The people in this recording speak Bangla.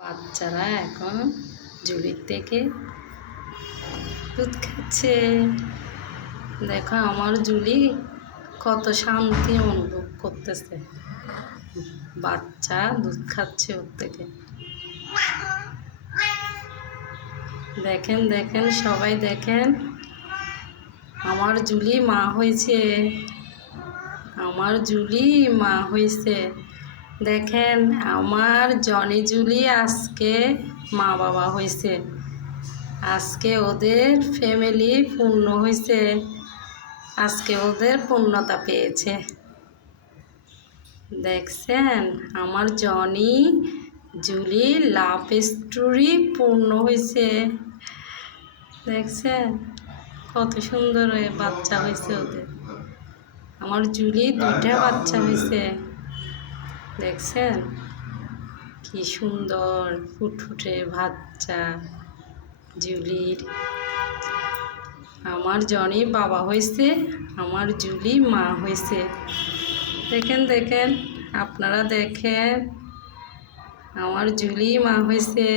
বাচ্চারা এখন ঝুলির থেকে দুধ খাচ্ছে। দেখো আমার ঝুলি কত শান্তি অনুভব করতেছে। বাচ্চা দুধ খাচ্ছে ওর থেকে। দেখেন দেখেন সবাই দেখেন, আমার ঝুলি মা হয়েছে, আমার ঝুলি মা হয়েছে। দেখেন আমার জনি ঝুলি আজকে মা বাবা হয়েছে, আজকে ওদের ফ্যামিলি পূর্ণ হয়েছে, আজকে ওদের পূর্ণতা পেয়েছে। দেখছেন আমার জনি জুলি লাভ স্টোরি পূর্ণ হয়েছে। দেখছেন কত সুন্দর বাচ্চা হয়েছে ওদের। আমার জুলি দুইটা বাচ্চা হয়েছে, দেখছেন কি সুন্দর ফুটফুটে বাচ্চা জুলির। আমার জনি বাবা হয়েছে, আমার জুলি মা হয়েছে। দেখেন দেখেন আপনারা দেখেন, আমার জুলি মা হয়েছে।